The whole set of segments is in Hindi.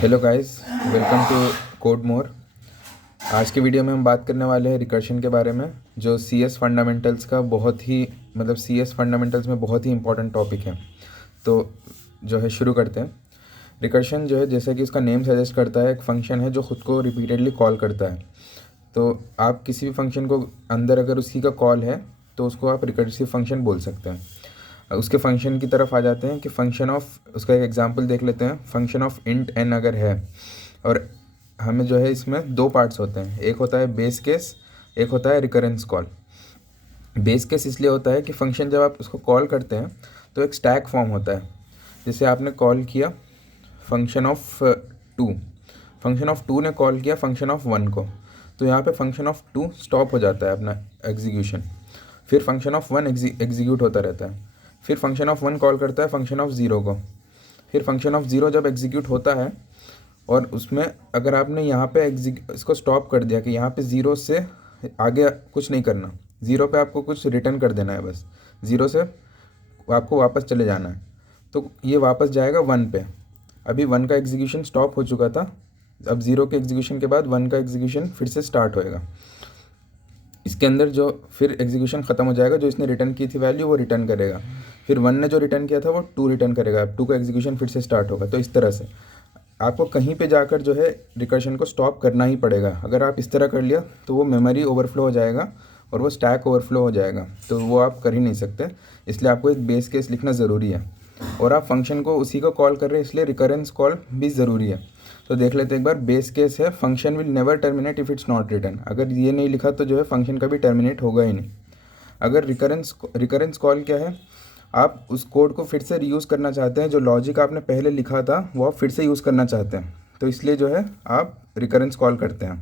Hello guys, welcome to code more. आज के वीडियो में हम बात करने वाले हैं रिकर्शन के बारे में, जो सी एस फंडामेंटल्स का बहुत ही सी एस फंडामेंटल्स में बहुत ही इंपॉर्टेंट टॉपिक है। तो जो है शुरू करते हैं। रिकर्शन जो है, जैसा कि उसका नेम सजेस्ट करता है, एक फंक्शन है जो ख़ुद को रिपीटेडली कॉल करता है। तो आप किसी भी फंक्शन को अंदर अगर उसी का कॉल है तो उसको आप रिकर्सिव फंक्शन बोल सकते हैं। उसके फंक्शन की तरफ आ जाते हैं कि फंक्शन ऑफ, उसका एक एग्जांपल देख लेते हैं। फंक्शन ऑफ इंट एन अगर है और हमें जो है इसमें दो पार्ट्स होते हैं, एक होता है बेस केस, एक होता है रिकरेंस कॉल। बेस केस इसलिए होता है कि फंक्शन जब आप उसको कॉल करते हैं तो एक स्टैक फॉर्म होता है। जैसे आपने कॉल किया function of two, function of two ने कॉल किया फंक्शन ऑफ वन को, तो यहाँ पे फंक्शन ऑफ टू स्टॉप हो जाता है अपना एग्जीक्यूशन। फिर फंक्शन ऑफ वन एग्जीक्यूट होता रहता है। फिर फंक्शन ऑफ वन कॉल करता है फंक्शन ऑफ ज़ीरो को। फिर फंक्शन ऑफ ज़ीरो जब एग्जीक्यूट होता है और उसमें अगर आपने यहाँ पे इसको स्टॉप कर दिया कि यहाँ पे ज़ीरो से आगे कुछ नहीं करना, ज़ीरो पे आपको कुछ रिटर्न कर देना है, बस ज़ीरो से आपको वापस चले जाना है, तो ये वापस जाएगा वन पे। अभी वन का एग्जीक्यूशन स्टॉप हो चुका था, अब ज़ीरो के एग्जीक्यूशन के बाद वन का एग्जीक्यूशन फिर से स्टार्ट होएगा। इसके अंदर जो फिर एग्जीक्यूशन ख़त्म हो जाएगा, जो इसने रिटर्न की थी वैल्यू वो रिटर्न करेगा। फिर वन ने जो रिटर्न किया था वो टू रिटर्न करेगा, टू का एग्जीक्यूशन फिर से स्टार्ट होगा। तो इस तरह से आपको कहीं पे जाकर जो है रिकर्शन को स्टॉप करना ही पड़ेगा। अगर आप इस तरह कर लिया तो वो मेमोरी ओवरफ्लो हो जाएगा और वो स्टैक ओवरफ्लो हो जाएगा, तो वो आप कर ही नहीं सकते। इसलिए आपको एक बेस केस लिखना ज़रूरी है और आप फंक्शन को उसी को कॉल कर रहे हैं, इसलिए रिकरेंस कॉल भी ज़रूरी है। तो देख लेते हैं एक बार। बेस केस है function will never terminate if it's not return. अगर ये नहीं लिखा तो जो है फंक्शन कभी टर्मिनेट होगा ही नहीं। अगर रिकरेंस कॉल क्या है, आप उस कोड को फिर से रीयूज़ करना चाहते हैं, जो लॉजिक आपने पहले लिखा था वो आप फिर से यूज़ करना चाहते हैं, तो इसलिए जो है आप रिकरेंस कॉल करते हैं।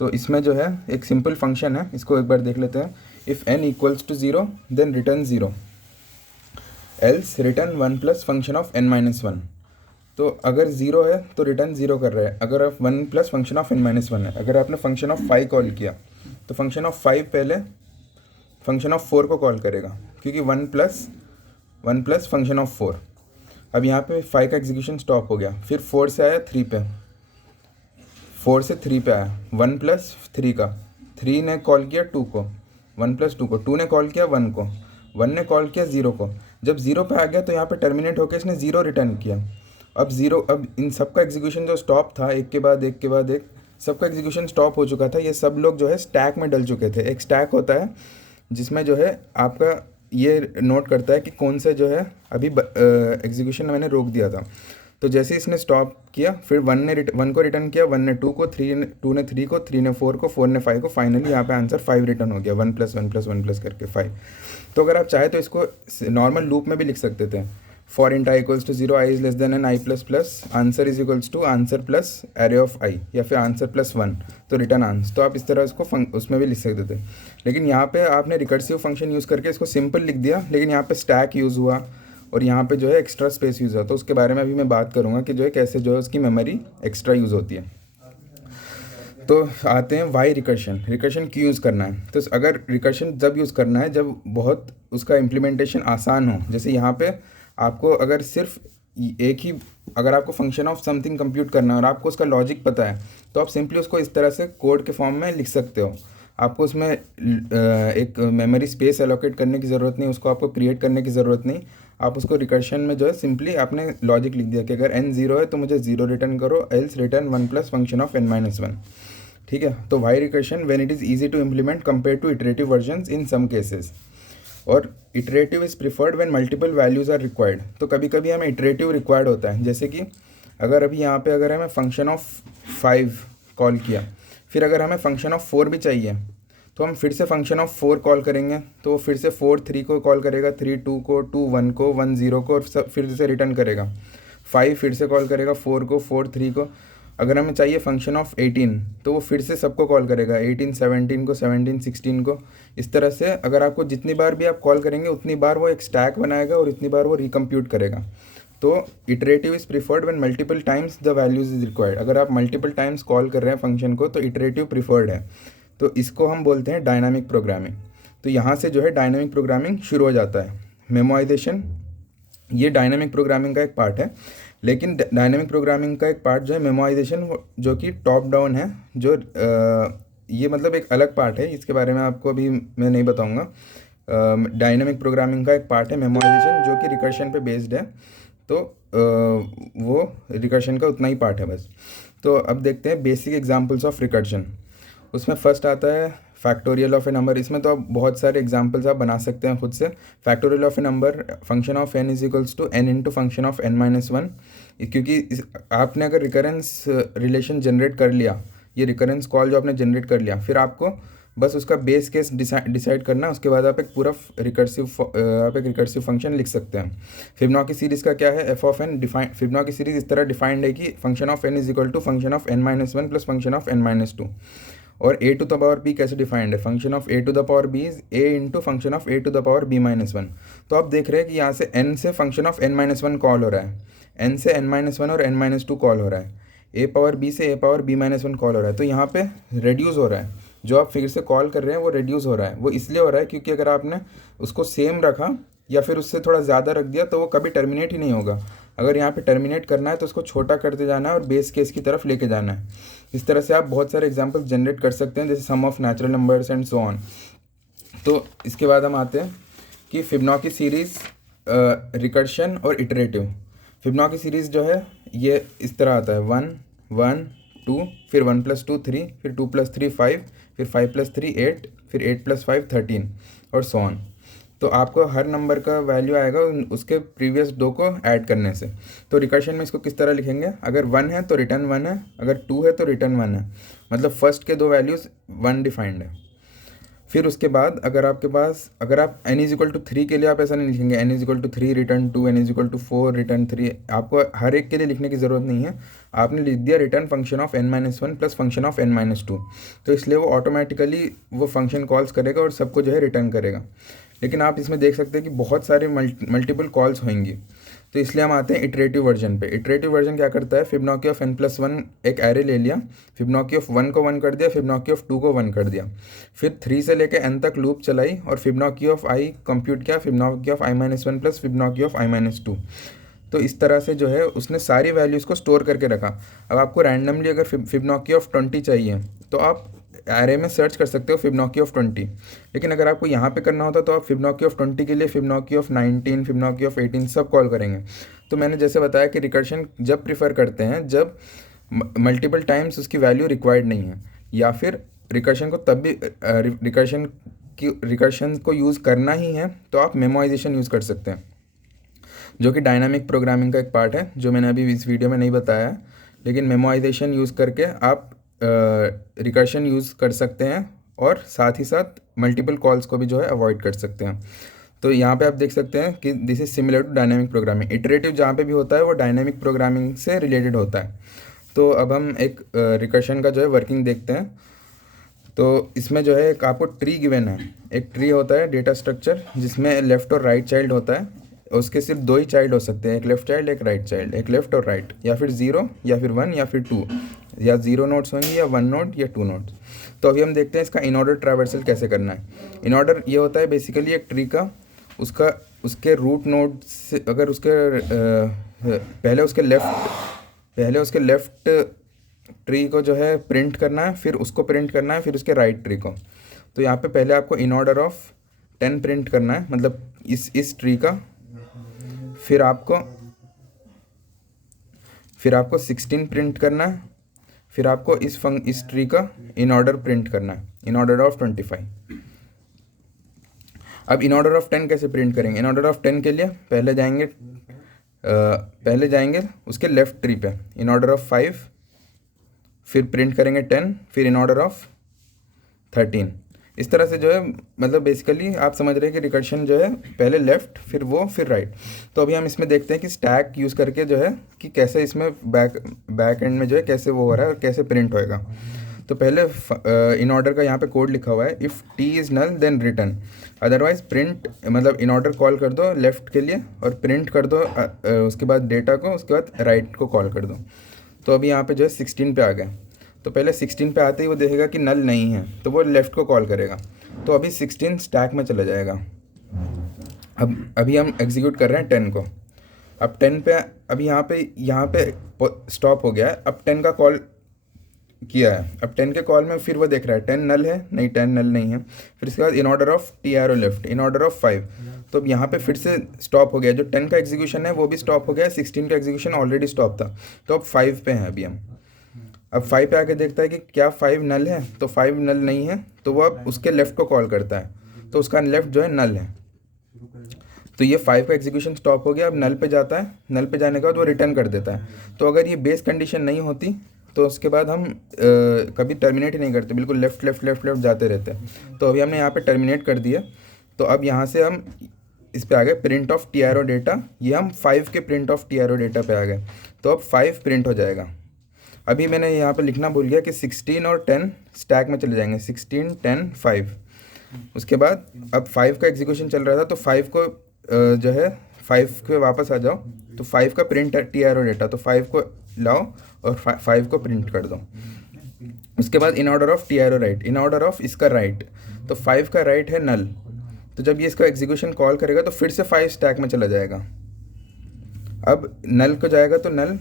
तो इसमें जो है एक सिंपल फंक्शन है, इसको एक बार देख लेते हैं। If n equals to zero then return zero, else return one plus function of n minus one. तो अगर ज़ीरो है तो रिटर्न ज़ीरो कर रहा है। अगर आप one plus function of n minus one है, अगर आपने फंक्शन ऑफ फाइव कॉल किया तो फंक्शन ऑफ फाइव पहले फंक्शन ऑफ फोर को कॉल करेगा, क्योंकि one plus function of four. अब यहाँ पे फाइव का एग्जीक्यूशन स्टॉप हो गया, फिर फोर से आया थ्री पे, फोर से थ्री पे आया, वन प्लस थ्री का, थ्री ने कॉल किया टू को, वन प्लस टू को, टू ने कॉल किया वन को, वन ने कॉल किया ज़ीरो को। जब ज़ीरो पे आ गया तो यहाँ पे टर्मिनेट होकर इसने ज़ीरो रिटर्न किया। अब इन सब का एग्जीक्यूशन जो स्टॉप था, एक के बाद एक के बाद एक, सबका एग्जीक्यूशन स्टॉप हो चुका था। ये सब लोग जो है स्टैक में डल चुके थे। एक स्टैक होता है जिसमें जो है आपका ये नोट करता है कि कौन सा जो है अभी एग्जीक्यूशन मैंने रोक दिया था। तो जैसे इसने स्टॉप किया, फिर वन को रिटर्न किया, वन ने टू को, टू ने थ्री को, थ्री ने फोर को, फोर ने फाइव को, फाइनली यहाँ पे आंसर फाइव रिटर्न हो गया, one plus one plus one plus करके फाइव। तो अगर आप चाहे तो इसको नॉर्मल लूप में भी लिख सकते थे। For int I equals to zero, I is less than N I plus plus, answer is equals to answer plus array of I, या फिर आंसर प्लस वन, तो रिटर्न आंसर। तो आप इस तरह उसको उसमें भी लिख सकते थे। लेकिन यहाँ पे आपने रिकर्सिव फंक्शन यूज़ करके इसको सिंपल लिख दिया, लेकिन यहाँ पे स्टैक यूज़ हुआ और यहाँ पे जो है एक्स्ट्रा स्पेस यूज़ हुआ। तो उसके बारे में अभी मैं बात करूँगा कि जो है कैसे जो है उसकी मेमोरी एक्स्ट्रा यूज़ होती है। तो आते हैं वाई रिकर्शन। रिकर्शन क्यों यूज़ करना है? तो अगर रिकर्शन जब यूज़ करना है जब बहुत उसका इम्प्लीमेंटेशन आसान हो। जैसे यहाँ पे आपको अगर सिर्फ एक ही, अगर आपको फंक्शन ऑफ समथिंग कंप्यूट करना है और आपको उसका लॉजिक पता है, तो आप सिंपली उसको इस तरह से कोड के फॉर्म में लिख सकते हो। आपको उसमें एक मेमोरी स्पेस एलोकेट करने की ज़रूरत नहीं, उसको आपको क्रिएट करने की ज़रूरत नहीं। आप उसको रिकर्शन में जो है सिंपली आपने लॉजिक लिख दिया कि अगर n ज़ीरो है तो मुझे ज़ीरो रिटर्न करो, else return one plus function of n minus one. ठीक है। तो why recursion when it is easy to implement compare to iterative versions in some cases, और iterative is preferred when multiple values are required. तो कभी कभी हमें इटरेटिव रिक्वायर्ड होता है। जैसे कि अगर अभी यहाँ पे अगर हमें फंक्शन ऑफ फाइव कॉल किया, फिर अगर हमें फंक्शन ऑफ फोर भी चाहिए तो हम फिर से फंक्शन ऑफ फोर कॉल करेंगे, तो फिर से फोर थ्री को कॉल करेगा, थ्री टू को, टू वन को, वन ज़ीरो को, और फिर से रिटर्न करेगा। फाइव फिर से कॉल करेगा, फोर को, फोर थ्री को। अगर हमें चाहिए फंक्शन ऑफ 18 तो वो फिर से सबको कॉल करेगा, 18 17 को, 17 16 को। इस तरह से अगर आपको जितनी बार भी आप कॉल करेंगे उतनी बार वो एक स्टैक बनाएगा और इतनी बार वो रिकम्प्यूट करेगा। तो iterative is preferred when multiple times the values is required. अगर आप मल्टीपल टाइम्स कॉल कर रहे हैं फंक्शन को तो इटरेटिव प्रिफर्ड है। तो इसको हम बोलते हैं डायनामिक प्रोग्रामिंग। तो यहाँ से जो है डायनामिक प्रोग्रामिंग शुरू हो जाता है। मेमोराइजेशन ये डायनामिक प्रोग्रामिंग का एक पार्ट है। लेकिन डायनेमिक प्रोग्रामिंग का एक पार्ट जो है मेमोराइजेशन, जो कि टॉप डाउन है, जो ये मतलब एक अलग पार्ट है, इसके बारे में आपको अभी मैं नहीं बताऊंगा। डायनेमिक प्रोग्रामिंग का एक पार्ट है मेमोराइजेशन, जो कि रिकर्शन पे बेस्ड है। तो वो रिकर्शन का उतना ही पार्ट है बस। तो अब देखते हैं बेसिक एग्जांपल्स ऑफ रिकर्शन। उसमें फर्स्ट आता है फैक्टोरियल ऑफ ए नंबर। इसमें तो आप बहुत सारे एग्जांपल्स आप बना सकते हैं खुद से। Factorial of a number, function of n is equals to n into function of n-1, क्योंकि आपने अगर रिकरेंस रिलेशन जनरेट कर लिया, ये रिकरेंस कॉल जो आपने जनरेट कर लिया, फिर आपको बस उसका बेस केस डिसाइड करना है। उसके बाद आप एक पूरा रिकर्सिव फंक्शन लिख सकते हैं। फिबोनाची सीरीज़ का क्या है, F of N define, Fibonacci series इस तरह डिफाइंड है कि function of N is equal to function of n-1 plus function of n-2। और a to the power b कैसे डिफाइंड है, function of a to the power b is a into function of a to the power b-1। तो आप देख रहे हैं कि यहाँ से n से फंक्शन ऑफ n-1 कॉल हो रहा है, n से n-1 और n-2 कॉल हो रहा है, a पावर b से a पावर b-1 कॉल हो रहा है। तो यहाँ पे रेड्यूस हो रहा है, जो आप फिर से कॉल कर रहे हैं वो रेड्यूस हो रहा है। वो इसलिए हो रहा है क्योंकि अगर आपने उसको सेम रखा या फिर उससे थोड़ा ज़्यादा रख दिया तो वो कभी टर्मिनेट ही नहीं होगा। अगर यहाँ पे टर्मिनेट करना है तो उसको छोटा करते जाना है और बेस केस की तरफ लेके जाना है। इस तरह से आप बहुत सारे एग्जांपल्स जनरेट कर सकते हैं, जैसे sum of natural numbers and so on. तो इसके बाद हम आते हैं कि फिबोनाची सीरीज़, रिकर्शन और इटरेटिव। फिबोनाची सीरीज़ जो है ये इस तरह आता है 1 1 2, फिर 1 + 2 3, फिर 2 + 3 5, फिर 5 + 3 8, फिर 8 + 5 13 और सो ऑन। तो आपको हर नंबर का वैल्यू आएगा उसके प्रीवियस दो को ऐड करने से। तो रिकर्शन में इसको किस तरह लिखेंगे, अगर 1 है तो रिटर्न 1 है, अगर 2 है तो रिटर्न 1 है, मतलब फर्स्ट के दो वैल्यूज़ 1 डिफाइंड है। फिर उसके बाद अगर आपके पास, अगर आप n = 3 के लिए आप ऐसा नहीं लिखेंगे n = 3 रिटर्न 2, n = 4 रिटर्न 3। आपको हर एक के लिए लिखने की ज़रूरत नहीं है, आपने लिख दिया return function of n-1 plus function of n-2। तो इसलिए वो ऑटोमेटिकली वो फंक्शन कॉल्स करेगा और सबको जो है रिटर्न करेगा। लेकिन आप इसमें देख सकते हैं कि बहुत सारे मल्टीपल कॉल्स होंगी। तो इसलिए हम आते हैं इटरेटिव वर्जन पे। इटरेटिव वर्जन क्या करता है, फिबोनाची ऑफ n+1 एक एरे ले लिया, फिबोनाची ऑफ 1 को 1 कर दिया, फिबोनाची ऑफ 2 को 1 कर दिया, फिर 3 से लेके n तक लूप चलाई और फिबोनाची ऑफ i कंप्यूट किया, Fibonacci of i-1 plus Fibonacci of i-2। तो इस तरह से जो है उसने सारी वैल्यूज़ को स्टोर करके रखा। अब आपको रैंडमली अगर फिबोनाची ऑफ 20 चाहिए तो आप एरे में सर्च कर सकते हो फिबोनाची ऑफ 20। लेकिन अगर आपको यहाँ पे करना होता तो आप फिबोनाची ऑफ 20 के लिए फिबोनाची ऑफ 19, फिबोनाची ऑफ 18 सब कॉल करेंगे। तो मैंने जैसे बताया कि रिकर्शन जब प्रीफर करते हैं जब मल्टीपल टाइम्स उसकी वैल्यू रिक्वायर्ड नहीं है, या फिर रिकर्शन को तब भी रिकर्शन को यूज़ करना ही है तो आप मेमोराइजेशन यूज़ कर सकते हैं, जो कि डायनामिक प्रोग्रामिंग का एक पार्ट है, जो मैंने अभी इस वीडियो में नहीं बताया। लेकिन मेमोराइजेशन यूज़ करके आप रिकर्शन यूज़ कर सकते हैं और साथ ही साथ मल्टीपल कॉल्स को भी जो है अवॉइड कर सकते हैं। तो यहाँ पे आप देख सकते हैं कि this is similar to dynamic programming. Iterative जहाँ पे भी होता है वो डायनामिक प्रोग्रामिंग से रिलेटेड होता है। तो अब हम एक रिकर्शन का जो है वर्किंग देखते हैं। तो इसमें जो है एक आपको ट्री गिवन है, एक ट्री होता है डेटा स्ट्रक्चर जिसमें लेफ़्ट और राइट चाइल्ड होता है। उसके सिर्फ दो ही चाइल्ड हो सकते हैं, एक लेफ़्ट चाइल्ड एक राइट चाइल्ड, एक लेफ़्ट और राइट, या फिर 0 या फिर 1 या फिर 2, या 0 नोड्स होंगे या 1 नोड या 2 नोड्स। तो अभी हम देखते हैं इसका इन ऑर्डर ट्रैवर्सल कैसे करना है। इन ऑर्डर ये होता है बेसिकली एक ट्री का, उसके रूट नोड से अगर पहले उसके लेफ़्ट ट्री को जो है प्रिंट करना है, फिर उसको प्रिंट करना है, फिर उसके राइट ट्री को। तो यहाँ पे पहले आपको इन ऑर्डर ऑफ 10 प्रिंट करना है, मतलब इस ट्री का, फिर आपको 16 प्रिंट करना है, फिर आपको इस ट्री का इन ऑर्डर प्रिंट करना है, इन ऑर्डर ऑफ 25। अब इन ऑर्डर ऑफ 10 कैसे प्रिंट करेंगे, इन ऑर्डर ऑफ 10 के लिए पहले जाएंगे उसके लेफ़्ट ट्री पे, इन ऑर्डर ऑफ 5, फिर प्रिंट करेंगे 10, फिर इन ऑर्डर ऑफ 13। इस तरह से जो है मतलब बेसिकली आप समझ रहे हैं कि रिकर्शन जो है पहले लेफ़्ट फिर राइट। तो अभी हम इसमें देखते हैं कि स्टैक यूज़ करके जो है कि कैसे इसमें बैक एंड में जो है कैसे वो हो रहा है और कैसे प्रिंट होएगा। तो पहले इन ऑर्डर का यहाँ पे कोड लिखा हुआ है, if T is null then return, otherwise print, मतलब इन ऑर्डर कॉल कर दो लेफ़्ट के लिए और प्रिंट कर दो उसके बाद डेटा को, उसके बाद राइट को कॉल कर दो। तो अभी यहाँ पे जो है 16 पे आ गए। तो पहले 16 पे आते ही वो देखेगा कि नल नहीं है तो वो लेफ़्ट को कॉल करेगा। तो अभी 16 स्टैक में चला जाएगा। अभी हम एग्जीक्यूट कर रहे हैं 10 को। अब 10 पे, अब यहाँ पे स्टॉप हो गया है। अब 10 का कॉल किया है। अब 10 के कॉल में फिर वो देख रहा है 10 नल है, नहीं 10 नल नहीं है। फिर इसके बाद in order of T R O left, in order of 5। तो अब यहाँ पे फिर से स्टॉप हो गया। जो 10 का एग्जीक्यूशन है वो भी स्टॉप हो गया, 16 का एग्जीक्यूशन ऑलरेडी स्टॉप था। तो अब 5 पे हैं अभी हम। अब 5 पे आके देखता है कि क्या 5 नल है, तो 5 नल नहीं है, तो वो अब उसके लेफ्ट को कॉल करता है, तो उसका लेफ्ट जो है नल है। तो ये 5 का एग्जीक्यूशन स्टॉप हो गया। अब नल पे जाता है, नल पे जाने के बाद वो रिटर्न कर देता है। तो अगर ये बेस कंडीशन नहीं होती तो उसके बाद हम कभी टर्मिनेट ही नहीं करते, बिल्कुल लेफ्ट लेफ्ट लेफ्ट लेफ्ट जाते रहते हैं। तो अभी हमने यहाँ पे टर्मिनेट कर दिया। तो अब यहाँ से हम इस पे आ गए print of T R O data. ये हम 5 के print of T R O data पे आ गए। तो अब 5 प्रिंट हो जाएगा। अभी मैंने यहाँ पे लिखना भूल गया कि 16 और 10 स्टैक में चले जाएंगे, 16 10 5। उसके बाद अब 5 का एग्जीक्यूशन चल रहा था, तो 5 को जो है 5 के वापस आ जाओ। तो 5 का प्रिंट है टी आर ओ डेटा, तो 5 को लाओ और 5 को प्रिंट कर दो। उसके बाद in order of T R O right, in order of इसका राइट। तो 5 का राइट है नल, तो जब ये इसका एग्जीक्यूशन कॉल करेगा तो फिर से 5 स्टैक में चला जाएगा। अब नल को जाएगा तो नल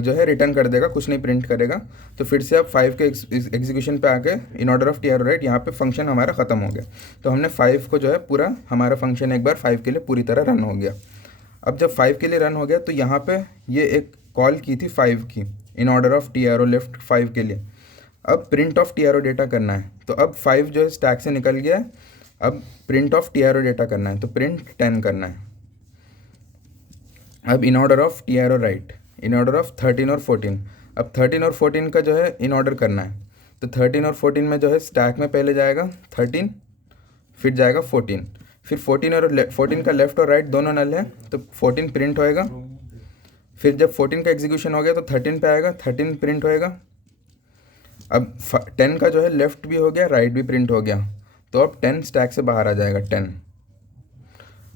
जो है रिटर्न कर देगा, कुछ नहीं प्रिंट करेगा। तो फिर से अब 5 के एग्जीक्यूशन पे आके in order of T R O right, यहाँ पे फंक्शन हमारा ख़त्म हो गया। तो हमने 5 को जो है पूरा हमारा फंक्शन एक बार 5 के लिए पूरी तरह रन हो गया। अब जब 5 के लिए रन हो गया तो यहाँ पे ये एक कॉल की थी 5 की, in order of T R O left 5 के लिए। अब print of T R O data करना है। तो अब 5 जो है स्टैक से निकल गया है। अब print of T R O data करना है, तो प्रिंट 10 करना है। अब in order of T R O right, in order of 13 और 14। अब 13 और 14 का जो है इन ऑर्डर करना है। तो 13 और 14 में जो है स्टैक में पहले जाएगा 13, फिर जाएगा 14, फिर 14 और 14 का लेफ्ट और राइट दोनों नल है, तो 14 प्रिंट होएगा। फिर जब 14 का एग्जीक्यूशन हो गया तो 13 पे आएगा, 13 प्रिंट होएगा। अब 10 का जो है लेफ्ट भी हो गया, राइट भी प्रिंट हो गया, तो अब 10 स्टैक से बाहर आ जाएगा 10।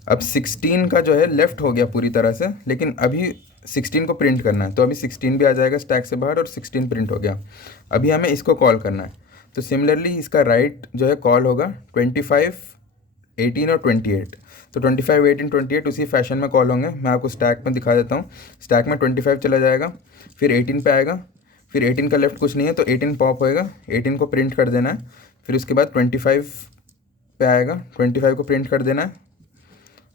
अब 16 का जो है लेफ्ट हो गया पूरी तरह से, लेकिन अभी 16 को प्रिंट करना है, तो अभी 16 भी आ जाएगा स्टैक से बाहर और 16 प्रिंट हो गया। अभी हमें इसको कॉल करना है। तो सिमिलरली इसका राइट जो है कॉल होगा 25 18 और 28। तो 25 18 28 उसी फैशन में कॉल होंगे। मैं आपको स्टैक में दिखा देता हूँ। स्टैक में 25 चला जाएगा, फिर 18 पे आएगा, फिर 18 का लेफ्ट कुछ नहीं है तो 18 पॉप होएगा, 18 को प्रिंट कर देना है। फिर उसके बाद 25 पे आएगा, 25 को प्रिंट कर देना है।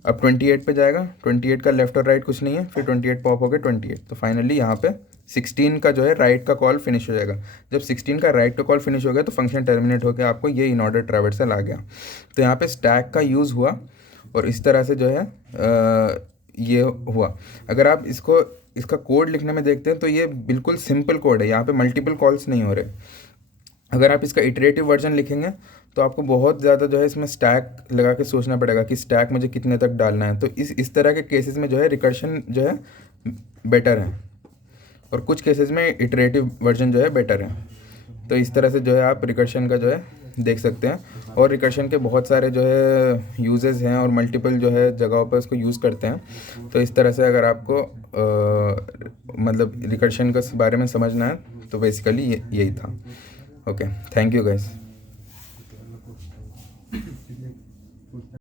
अब 28 पे जाएगा, 28 का लेफ्ट और राइट कुछ नहीं है, फिर 28 पॉप हो गया 28। तो फाइनली यहाँ पे 16 का जो है राइट का कॉल फिनिश हो जाएगा। जब 16 का राइट का कॉल फिनिश हो गया तो फंक्शन टर्मिनेट होकर आपको ये इन ऑर्डर ट्रैवर्सल आ गया। तो यहाँ पे स्टैक का यूज़ हुआ और इस तरह से जो है ये हुआ। अगर आप इसका कोड लिखने में देखते हैं तो ये बिल्कुल सिंपल कोड है, यहाँ पे मल्टीपल कॉल्स नहीं हो रहे। अगर आप इसका इटरेटिव वर्जन लिखेंगे तो आपको बहुत ज़्यादा जो है इसमें स्टैक लगा के सोचना पड़ेगा कि स्टैक मुझे कितने तक डालना है। तो इस तरह के केसेस में जो है रिकर्शन जो है बेटर है, और कुछ केसेस में इटरेटिव वर्जन जो है बेटर है। तो इस तरह से जो है आप रिकर्शन का जो है देख सकते हैं, और रिकर्शन के बहुत सारे जो है यूजेस हैं और मल्टीपल जो है जगहों पर इसको यूज़ करते हैं। तो इस तरह से अगर आपको मतलब रिकर्शन के बारे में समझना है तो बेसिकली यही था। Okay, thank you guys.